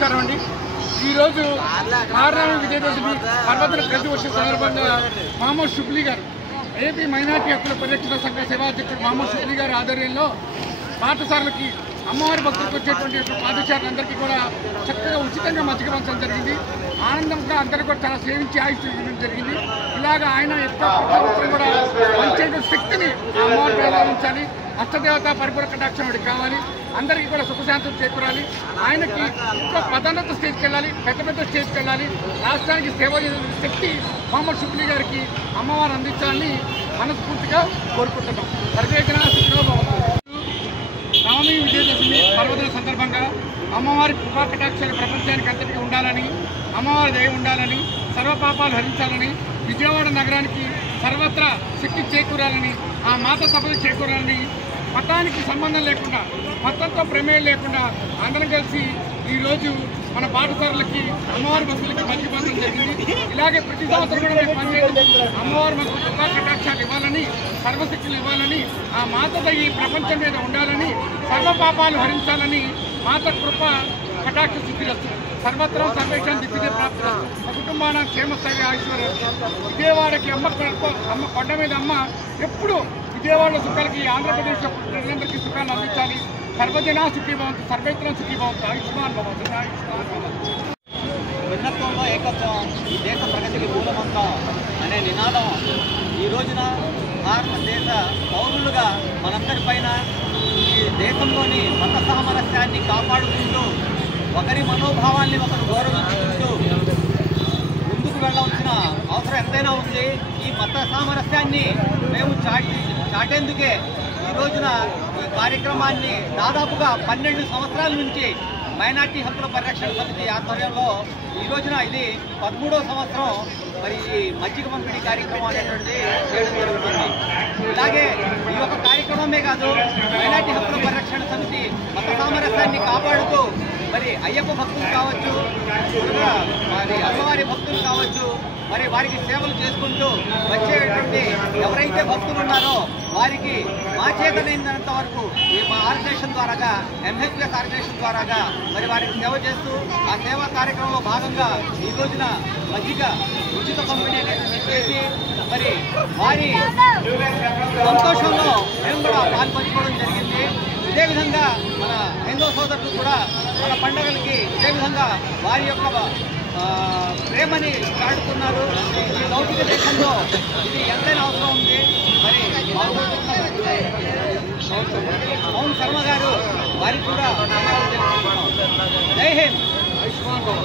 నమస్కారం అండి. ఈరోజు కారణం విజయదశమి పర్వతన ప్రతి వచ్చే సందర్భంగా మహమ్మద్ షుబ్లీ గారు ఏపీ మైనార్టీ హక్కుల పరిరక్షణ సంఘ సేవాధ్యక్షుడు మహమ్మద్ షుబ్లీ గారి ఆధ్వర్యంలో పాఠశాలకి అమ్మవారి భక్తులకు వచ్చేటువంటి పాఠశాలందరికీ కూడా చక్కగా ఉచితంగా మజ్జిగ పంచడం జరిగింది. ఆనందంగా అందరికీ కూడా చాలా సేవించి ఆయుష్ ఇవ్వడం జరిగింది. ఇలాగ ఆయన ఎక్కువ కూడా పంచేటువంటి శక్తిని అమ్మవారి ప్రసాదించాలి. అష్టదేవత పరిపూర్ణ కటాక్షం వాడికి కావాలి. అందరికీ కూడా సుఖశాంతం చేకూరాలి. ఆయనకి ఇంకా పదోన్నత స్టేజ్కి వెళ్ళాలి, పెద్ద స్టేజ్కి వెళ్ళాలి. రాష్ట్రానికి సేవ చేసే శక్తి మహమ్మద్ షుబ్లీ గారికి అమ్మవారు అందించాలని మనస్ఫూర్తిగా కోరుకుంటున్నాం. సర్వేజన నవమి విజయదశమి పర్వదిన సందర్భంగా అమ్మవారి కృపా కటాక్షాలు ప్రపంచానికి అంతటికీ ఉండాలని, అమ్మవారి దయ ఉండాలని, సర్వపాపాలు హరించాలని, విజయవాడ నగరానికి సర్వత్రా శక్తి చేకూరాలని, ఆ మాత సభలు చేకూరాలని, మతానికి సంబంధం లేకుండా, మతంతో ప్రమేయం లేకుండా అందరం కలిసి ఈరోజు మన పాఠశాలలకి అమ్మవారి భక్తులకి మంచి పంచడం జరిగింది. ఇలాగే ప్రతి సంవత్సరం కూడా మేము పనిచేయడం అమ్మవారి మనకు కృపా కటాక్షాలు ఇవ్వాలని, సర్వశక్తులు ఇవ్వాలని, ఆ మాత దయ ప్రపంచం మీద ఉండాలని, సర్వపాపాలు హరించాలని, మాత కృప కటాక్ష సిద్ధిరస్తు సర్వత్రం సర్వేక్షణ దిగ్విజయ ప్రాప్తి మా కుటుంబాన క్షేమస్థాయి ఐశ్వర్యం. విజయవాడకి అమ్మ కొండ మీద అమ్మ ఎప్పుడు విజయవాడలో సుఖాలకి, ఆంధ్రప్రదేశ్ ప్రజలందరికీ సుఖాలు అందించాలి. సర్వజనా సుఖీ భవంతు, సర్వేత్రం సుఖీ భవంతు, ఆయుష్మాన్ భవంతు, ఆయుష్మాన్ భవంతు. భిన్నత్వంలో ఏకత్వం, ఈ దేశ ప్రగతికి మూలమంత్రం అనే నినాదం ఈ రోజున భారతదేశ పౌరులుగా మనందరిపైన ఈ దేశంలోని మత సామరస్యాన్ని కాపాడుకుంటూ, ఒకరి మనోభావాల్ని ఒకరు గౌరవించుకుంటూ ముందుకు వెళ్ళవలసిన అవసరం ఎంతైనా ఉంది. ఈ మత సామరస్యాన్ని మేము చాటేందుకే ఈ రోజున ఈ కార్యక్రమాన్ని దాదాపుగా 12 సంవత్సరాల నుంచి మైనార్టీ హక్కుల పరిరక్షణ సమితి ఆధ్వర్యంలో ఈ రోజున ఇది 13వ సంవత్సరం మరి ఈ మజ్జిగ పంపిణీ కార్యక్రమం అనేటువంటి చేయడం జరుగుతుంది. ఇలాగే ఈ యొక్క కార్యక్రమమే కాదు, మైనార్టీ హక్కుల పరిరక్షణ సమితి మత సామరస్యాన్ని కాపాడుతూ మరి అయ్యప్ప భక్తులు కావచ్చు, మరి అమ్మవారి భక్తులు కావచ్చు, మరి వారికి సేవలు చేసుకుంటూ వచ్చేటువంటి ఎవరైతే భక్తులు ఉన్నారో వారికి మా చేతనైనంత వరకు మా ఆర్గనైజేషన్ ద్వారాగా, ఎంహెచ్ఎస్ ఆర్గనైజేషన్ ద్వారాగా మరి వారికి సేవ చేస్తూ ఆ సేవా కార్యక్రమంలో భాగంగా ఈ రోజున మజ్జిగ ఉచిత పంపిణీ అనేది చేసి మరి వారి సంతోషంలో మేము కూడా పాల్పంచుకోవడం జరిగింది. ఇదే విధంగా మన హైందవ సోదరులు కూడా మన పండుగలకి ఇదే విధంగా వారి యొక్క ప్రేమని చాటుతున్నారు. ఈ లౌకిక దేశంలో ఇది ఎంతైనా అవసరం ఉంది. మరి మౌన్ శర్మ గారు వారికి కూడా జై హింద్, ఆయుష్మాన్ భవ.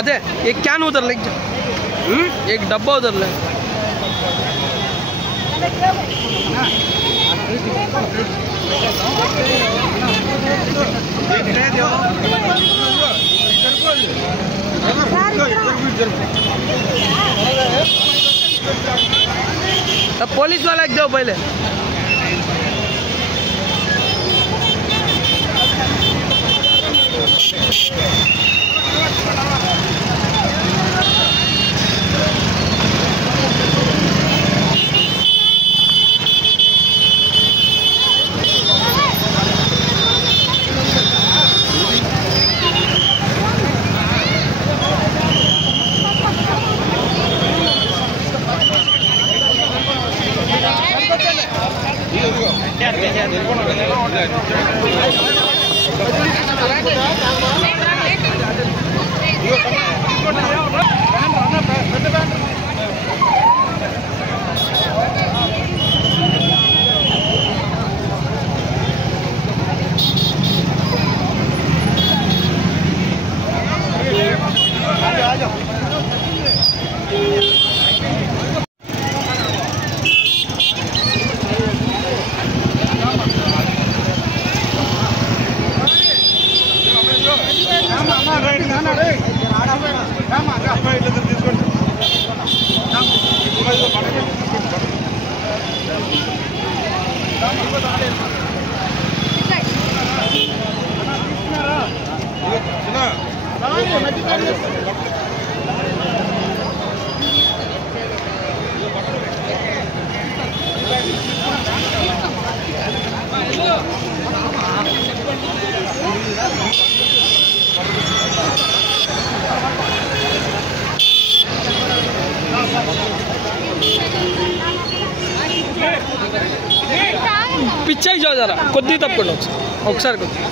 अरे एक कैन उधर ले, एक डब्बा उधर ले। पुलिस वाला दो पहले। పిచ్చాయి చదువుతారా కొద్దిగా తప్పకుండా ఒకసారి కొద్దిగా